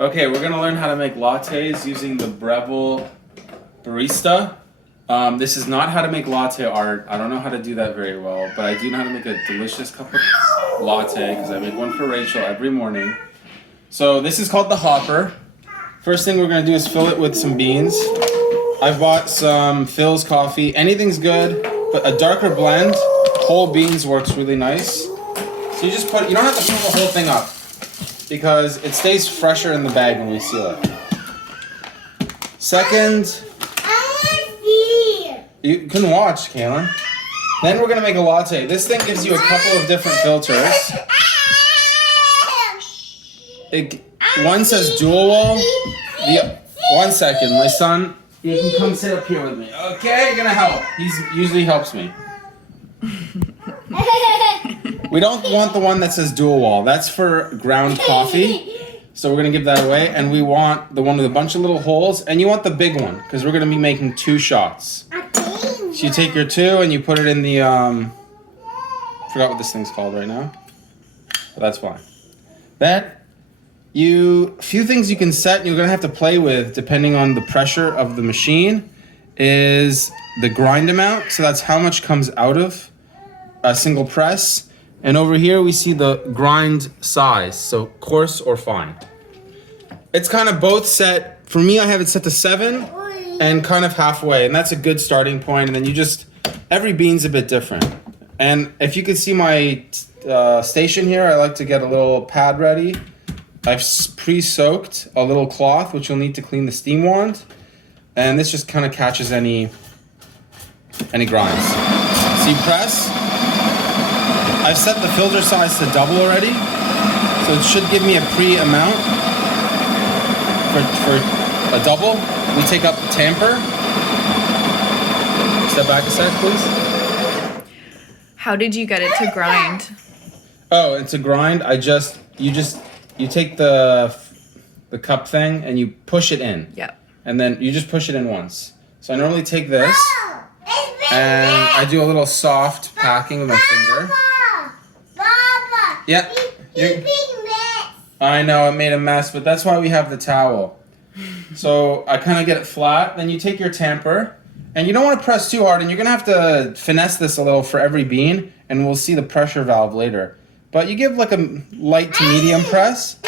Okay, we're gonna learn how to make lattes using the Breville Barista. This is not how to make latte art. I don't know how to do that very well, but I do know how to make a delicious cup of latte because I make one for Rachel every morning. So this is called the hopper. First thing we're gonna do is fill it with some beans. I've bought some Phil's coffee. Anything's good, but a darker blend, whole beans works really nice. So you just you don't have to fill the whole thing up because it stays fresher in the bag when we seal it. Second, you can watch, Kaylin. Then we're gonna make a latte. This thing gives you a couple of different filters. One says dual wall. One second, my son, you can come sit up here with me. Okay, you're gonna help. He usually helps me. We don't want the one that says dual wall. That's for ground coffee. So we're gonna give that away. And we want the one with a bunch of little holes. And you want the big one, because we're gonna be making 2 shots. So you take your 2 and you put it in the, forgot what this thing's called right now. But that's fine. A few things you can set and you're gonna have to play with depending on the pressure of the machine is the grind amount. So that's how much comes out of a single press. And over here we see the grind size, so coarse or fine. It's kind of both set. For me, I have it set to 7 and kind of halfway, and that's a good starting point. And then every bean's a bit different. And if you can see my station here, I like to get a little pad ready. I've pre-soaked a little cloth, which you'll need to clean the steam wand. And this just kind of catches any grinds. So you press. I've set the filter size to double already, so it should give me a pre-amount for a double. We take up the tamper. Step back a sec, please. How did you get it to grind? Oh, and to grind, you take the cup thing and you push it in. Yeah. And then you just push it in once. So I normally take this and I do a little soft packing with my finger. Yeah. I know, it made a mess, but that's why we have the towel. So I kind of get it flat. Then you take your tamper, and you don't want to press too hard, and you're going to have to finesse this a little for every bean, and we'll see the pressure valve later. But you give like a light to medium press,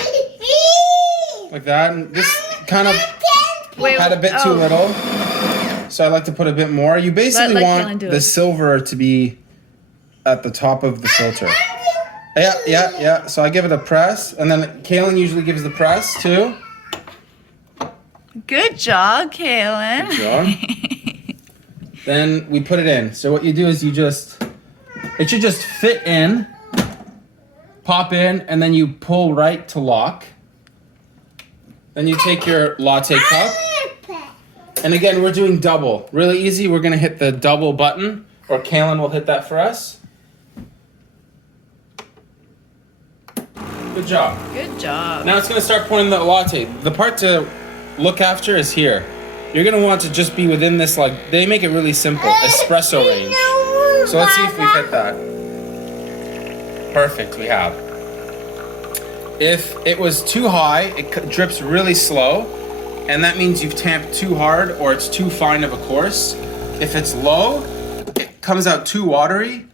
like that, and this kind of had a bit too little, so I like to put a bit more. You basically want the silver to be at the top of the filter. Yeah. So I give it a press, and then Kaylin usually gives the press too. Good job, Kaylin. Good job. Then we put it in. So what you do is it should just fit in, pop in, and then you pull right to lock. Then you take your latte cup, and again, we're doing double. Really easy. We're gonna hit the double button, or Kaylin will hit that for us. Good job. Good job. Now it's going to start pouring the latte. The part to look after is here. You're going to want to just be within this, they make it really simple, espresso range. So let's see if we hit that. Perfect, we have. If it was too high, it drips really slow, and that means you've tamped too hard or it's too fine of a course. If it's low, it comes out too watery,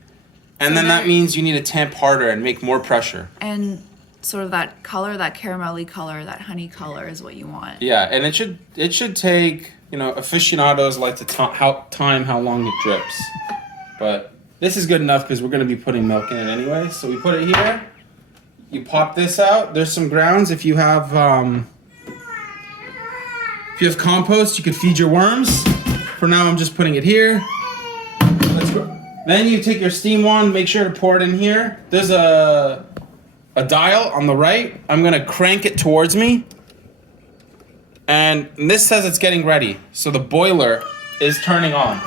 and then that means you need to tamp harder and make more pressure. And sort of that color, that caramelly color, that honey color is what you want. Yeah, and it should take, aficionados like to time how long it drips. But this is good enough because we're going to be putting milk in it anyway. So we put it here. You pop this out. There's some grounds. If you have compost, you could feed your worms. For now, I'm just putting it here. Then you take your steam wand, make sure to pour it in here. There's a dial on the right. I'm gonna crank it towards me. And this says it's getting ready. So the boiler is turning on.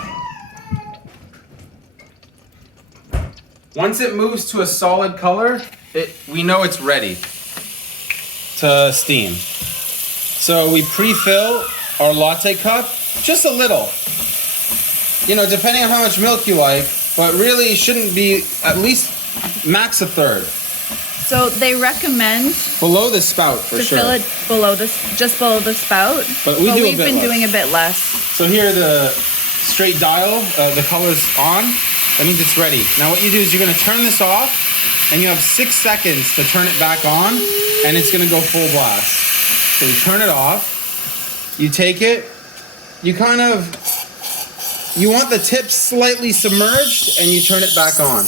Once it moves to a solid color, we know it's ready to steam. So we pre-fill our latte cup, just a little. Depending on how much milk you like, but really it shouldn't be at least max a third. So they recommend Below the spout for to sure. fill it below this, just below the spout. But we do a we've bit been less. doing a bit less. So here the straight dial, the color's on. That means it's ready. Now what you do is you're gonna turn this off, and you have 6 seconds to turn it back on, and it's gonna go full blast. So you turn it off, you take it, you want the tip slightly submerged, and you turn it back on.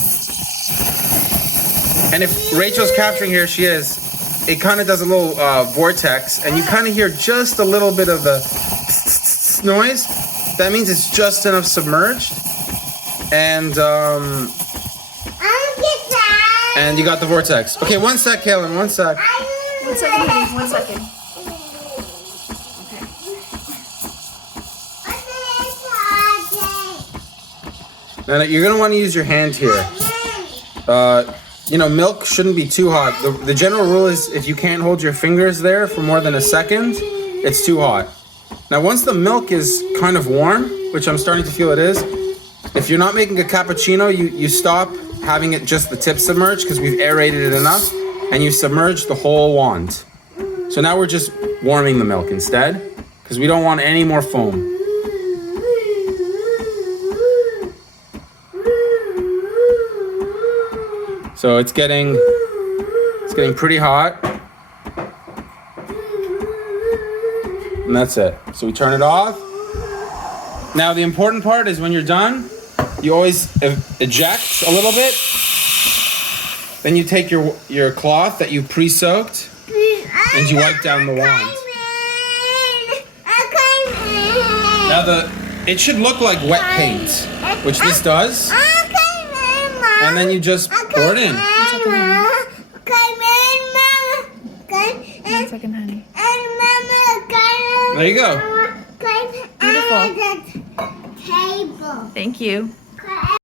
And if Rachel's capturing here, she is, it kind of does a little vortex, and you kind of hear just a little bit of the noise. That means it's just enough submerged. And and you got the vortex. Okay, 1 sec, Kaylin, 1 sec. 1 second, honey. 1 second. Now you're gonna want to use your hand here. You know, milk shouldn't be too hot. The general rule is if you can't hold your fingers there for more than a second, it's too hot. Now once the milk is kind of warm, which I'm starting to feel it is, if you're not making a cappuccino, you stop having it just the tip submerged because we've aerated it enough, and you submerge the whole wand. So now we're just warming the milk instead because we don't want any more foam. So it's getting pretty hot. And that's it. So we turn it off. Now the important part is when you're done, you always eject a little bit. Then you take your cloth that you pre-soaked and you wipe down the wand. Now it should look like wet paint, which this does. And then you just pour it in. 1 second, honey. There you go. Beautiful. Thank you.